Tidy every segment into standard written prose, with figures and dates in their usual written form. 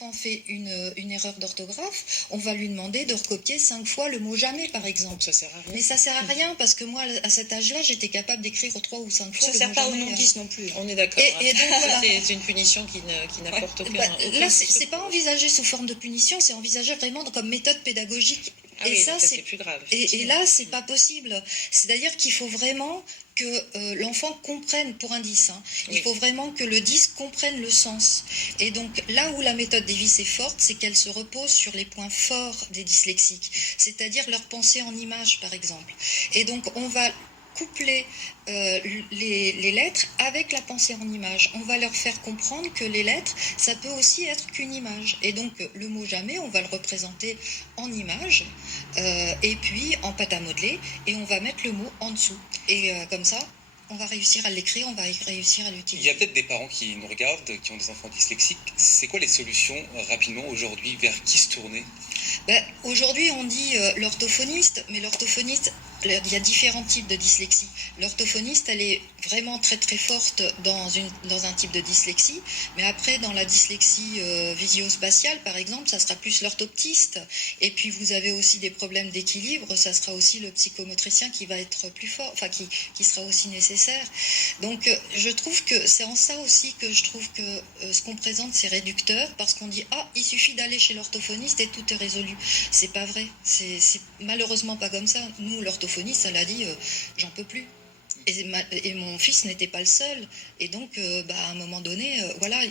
L'enfant fait une erreur d'orthographe, on va lui demander de recopier 5 fois le mot jamais, par exemple. Ça sert à rien. Mais ça sert à rien, parce que moi, à cet âge-là, j'étais capable d'écrire 3 ou 5 fois Ça le sert mot pas au jamais. non-10 non plus. On est d'accord. Et donc, voilà. C'est une punition qui n'apporte aucun. Là, c'est pas envisagé sous forme de punition, c'est envisagé vraiment comme méthode pédagogique. Ah et oui, ça, c'est plus grave. Et là, c'est pas possible. C'est-à-dire qu'il faut vraiment que l'enfant comprenne, pour un 10, il faut vraiment que le 10 comprenne le sens. Et donc, là où la méthode Davis est forte, c'est qu'elle se repose sur les points forts des dyslexiques, c'est-à-dire leur pensée en images, par exemple. Et donc, on va coupler les lettres avec la pensée en image. On va leur faire comprendre que les lettres, ça peut aussi être qu'une image. Et donc, le mot jamais, on va le représenter en image, et puis en pâte à modeler, et on va mettre le mot en dessous. Et comme ça, on va réussir à l'écrire, on va réussir à l'utiliser. Il y a peut-être des parents qui nous regardent, qui ont des enfants dyslexiques. C'est quoi les solutions, rapidement, aujourd'hui, vers qui se tourner? Aujourd'hui, on dit l'orthophoniste, mais l'orthophoniste, il y a différents types de dyslexie. L'orthophoniste, elle est vraiment très très forte dans un type de dyslexie, mais après, dans la dyslexie visio-spatiale, par exemple, ça sera plus l'orthoptiste. Et puis, vous avez aussi des problèmes d'équilibre, ça sera aussi le psychomotricien qui va être plus fort, enfin, qui sera aussi nécessaire. Donc, je trouve que c'est en ça aussi que je trouve que ce qu'on présente, c'est réducteur, parce qu'on dit, il suffit d'aller chez l'orthophoniste et tout est résolu. C'est pas vrai. C'est malheureusement pas comme ça. Nous, l'orthophoniste, elle a dit j'en peux plus. Et mon fils n'était pas le seul. Et donc, à un moment donné, voilà,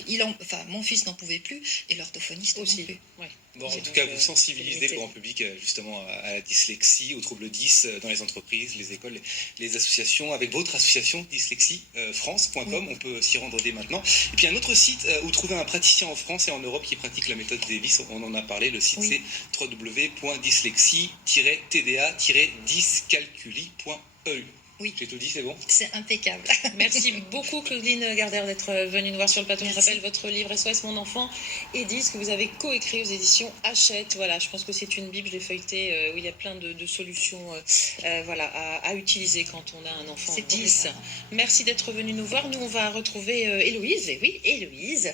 mon fils n'en pouvait plus et l'orthophoniste aussi. Non plus. Ouais. Bon, en tout cas, vous sensibilisez le grand public justement à la dyslexie, aux troubles 10 dans les entreprises, les écoles, les associations. Avec votre association dyslexiefrance.com, on peut s'y rendre dès maintenant. Et puis un autre site où trouver un praticien en France et en Europe qui pratique la méthode Davis, on en a parlé, le site c'est www.dyslexie-dyscalculi.eu. Oui. J'ai tout dit, c'est bon? C'est impeccable. Merci beaucoup Claudine Gardère d'être venue nous voir sur le plateau. Je rappelle votre livre SOS Mon Enfant et 10 que vous avez coécrit aux éditions Hachette. Voilà, je pense que c'est une bible, je l'ai feuilleté, où il y a plein de solutions à utiliser quand on a un enfant 10. Merci d'être venue nous voir. Nous, on va retrouver Héloïse. Et oui, Héloïse.